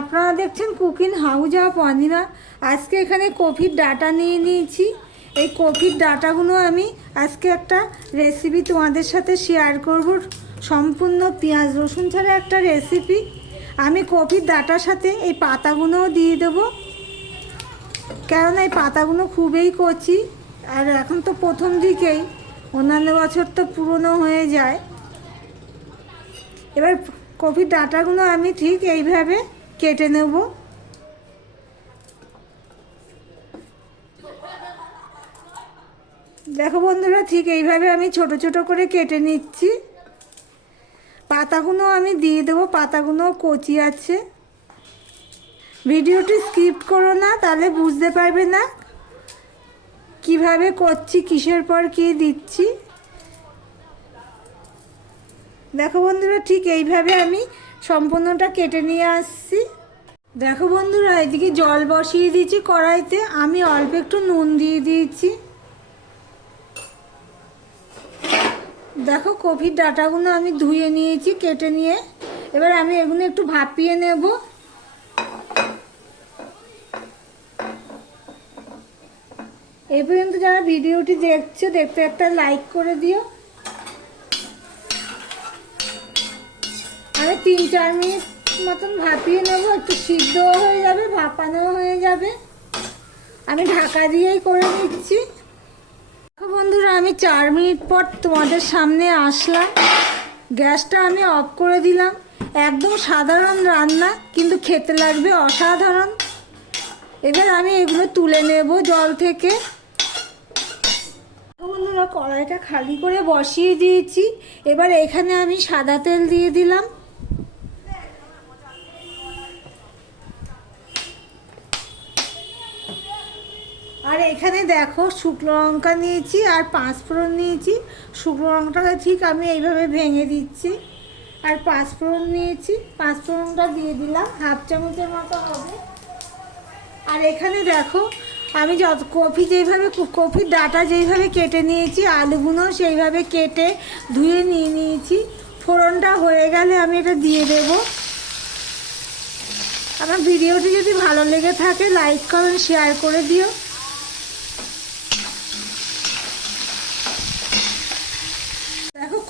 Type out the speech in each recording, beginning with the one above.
আপনারা দেখছেন cooking house of অনিরা। আজকে এখানে কফির ডাটা নিয়ে নিয়েছি। এই কফির ডাটাগুলো আমি আজকে একটা রেসিপি তোমাদের সাথে শেয়ার করব। সম্পূর্ণ পেঁয়াজ রসুন ছাড়া একটা রেসিপি আমি কফির ডাটার সাথে এই পাতাগুলোও দিয়ে দেবো। কেননা এই পাতাগুলো খুবই কচি। আর এখন তো প্রথম দিকেই। অন্যান্য বছর তো পুরনো হয়ে যায়। এবার কপির ডাটাগুলো আমি ঠিক এইভাবে কেটে নেব। দেখো বন্ধুরা, ঠিক এইভাবে আমি ছোট ছোট করে কেটে নিচ্ছি। পাতাগুলো আমি দিয়ে দেবো, পাতাগুলো কচি আছে। ভিডিওটি স্কিপ করো না, তাহলে বুঝতে পারবে না কীভাবে করছি, কিসের পর কি দিচ্ছি। দেখো বন্ধুরা, ঠিক এইভাবে আমি সম্পূর্ণটা কেটে নিয়ে আসছি। দেখো বন্ধুরা, এদিকে জল বসিয়ে দিয়েছি কড়াইতে। আমি অল্প একটু নুন দিয়ে দিয়েছি। দেখো কফির ডাটাগুলো আমি ধুয়ে নিয়েছি কেটে নিয়ে। এবার আমি এগুলো একটু ভাপিয়ে নেব। এ পর্যন্ত যারা ভিডিওটি দেখছ, দেখতে একটা লাইক করে দিও। আমি তিন, চার মিনিট মতন ভাপিয়ে নেব, একটু সিদ্ধ হয়ে যাবে ভাপানো হয়ে যাবে। আমি ঢাকা দিয়েই করে নিচ্ছি। বন্ধুরা, আমি চার মিনিট পর তোমাদের সামনে আসলাম। গ্যাসটা আমি অফ করে দিলাম। একদম সাধারণ রান্না, কিন্তু খেতে লাগবে অসাধারণ। এবার আমি এগুলো তুলে নেব জল থেকে। বন্ধুরা, কড়াইটা খালি করে বসিয়ে দিয়েছি। এবার এখানে আমি সাদা তেল দিয়ে দিলাম। আর এখানে দেখো শুকনো লঙ্কা নিয়েছি আর পাঁচ ফোড়ন নিয়েছি। শুকনো লঙ্কাটা ঠিক আমি এইভাবে ভেঙে দিচ্ছি। আর পাঁচ ফোড়ন নিয়েছি। পাঁচ ফোড়নটা দিয়ে দিলাম, হাফ চামচের মতো হবে। আর এখানে দেখো আমি যত কফি যেইভাবে কফির ডাটা যেইভাবে কেটে নিয়েছি, আলুগুলো সেইভাবে কেটে ধুয়ে নিয়ে নিয়েছি। ফোড়নটা হয়ে গেলে আমি এটা দিয়ে দেব। আমার ভিডিওটি যদি ভালো লেগে থাকে, লাইক করেন শেয়ার করে দিও।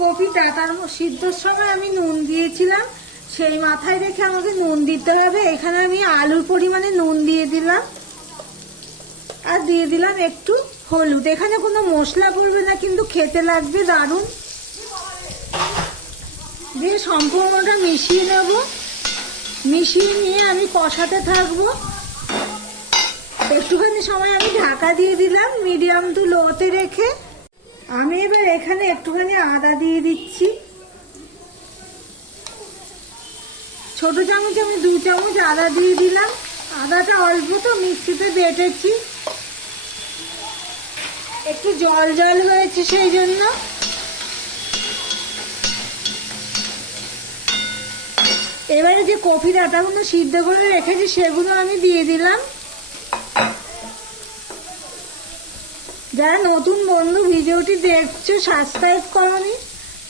কফি ডাটার সিদ্ধর সময় আমি নুন দিয়েছিলাম। সেই মাথায় রেখে আমাকে নুন দিতে হবে। এখানে আমি আলুর পরিমাণে নুন দিয়ে দিলাম। আর দিয়ে দিলাম একটু হলুদ। এখানে কোনো মশলা পড়বে না, কিন্তু খেতে লাগবে দারুণ। দিয়ে সম্পূর্ণটা মিশিয়ে নেব। মিশিয়ে নিয়ে আমি কষাতে থাকব। একটুখানি সময় আমি ঢাকা দিয়ে দিলাম, মিডিয়াম টু লোতে রেখে। আমি এবার এখানে একটুখানি আদা দিয়ে দিচ্ছি। ছোট চামচ আমি দু চামচ আদা দিয়ে দিলাম। আদাটা অল্প তো মিক্সিতে বেটেছি। একটু জল জল হয়েছে সেই জন্য। এবারে যে কফি ডাটাগুলো সিদ্ধ করে রেখেছি সেগুলো আমি দিয়ে দিলাম। যারা নতুন বন্ধু ভিডিওটি দেখছ সাবস্ক্রাইব করনি,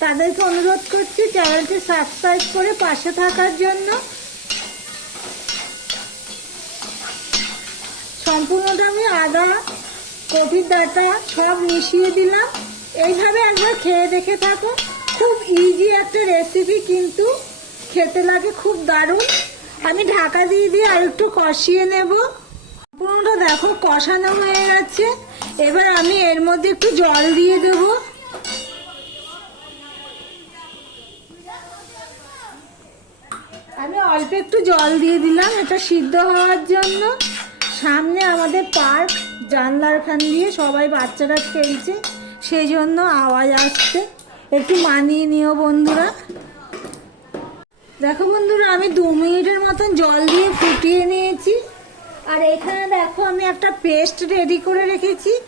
তাদেরকে অনুরোধ করছি চ্যানেলটি সাবস্ক্রাইব করে পাশে থাকার জন্য। সম্পূর্ণটা আমি আদা কফির ডাটা সব মিশিয়ে দিলাম। এইভাবে একবার খেয়ে দেখে থাকো। খুব ইজি একটা রেসিপি কিন্তু খেতে লাগে খুব দারুণ। আমি ঢাকা দিয়ে দিয়ে আর একটু কষিয়ে নেব। সম্পূর্ণটা দেখো কষানো হয়ে গেছে। এবার আমি এর মধ্যে একটু জল দিয়ে দেব। আমি অল্প একটু জল দিয়ে দিলাম, এটা সিদ্ধ হওয়ার জন্য। সামনে আমাদের পার্ক, জানলার খান দিয়ে সবাই বাচ্চারা খেলছে, সেই জন্য আওয়াজ আসছে। একটু মানিয়ে নিও বন্ধুরা। দেখো বন্ধুরা, আমি দু মিনিটের মতন জল দিয়ে ফুটিয়ে নিয়েছি। আর এখানে দেখো আমি একটা পেস্ট রেডি করে রেখেছি।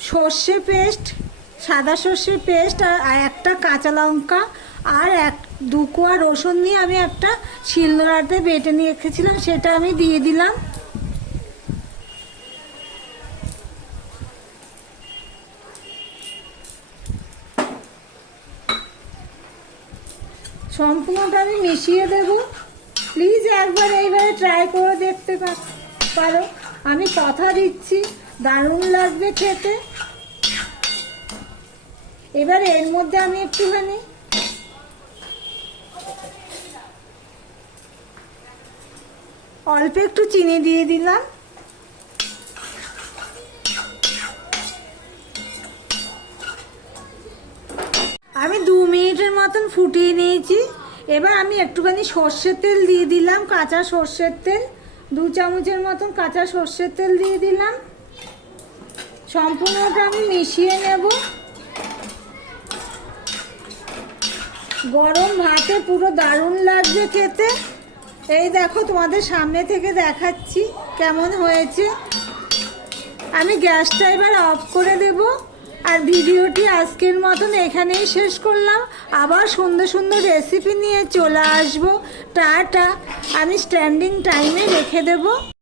সর্ষে পেস্ট, সাদা সর্ষের পেস্ট, আর একটা কাঁচা লঙ্কা, আর এক, দু কোয়া রসুন নিয়ে আমি একটা শিলনোড়াতে বেটে নিয়ে রেখেছিলাম সেটা আমি দিয়ে দিলাম। সম্পূর্ণটা আমি মিশিয়ে দেব। প্লিজ একবার এইভাবে ট্রাই করে দেখতে পা- পারো। আমি কথা দিচ্ছি, দারুণ লাগবে খেতে। এবার এর মধ্যে আমি একটুখানি অল্প একটু চিনি দিয়ে দিলাম। আমি দু মিনিটের মতন ফুটিয়ে নিয়েছি। এবার আমি একটুখানি সর্ষের তেল দিয়ে দিলাম, কাঁচা সর্ষের তেল। দু চামচের মতন কাঁচা সর্ষের তেল দিয়ে দিলাম। সম্পূর্ণটা আমি মিশিয়ে নেব। গরম ভাতে পুরো দারুণ লাগবে খেতে। এই দেখো তোমাদের সামনে থেকে দেখাচ্ছি কেমন হয়েছে। আমি গ্যাসটা এবার অফ করে দেব। আর ভিডিওটি আজকের মতন এখানেই শেষ করলাম। আবার সুন্দর সুন্দর রেসিপি নিয়ে চলে আসব। টাটা। আমি স্ট্যান্ডিং টাইমে রেখে দেবো।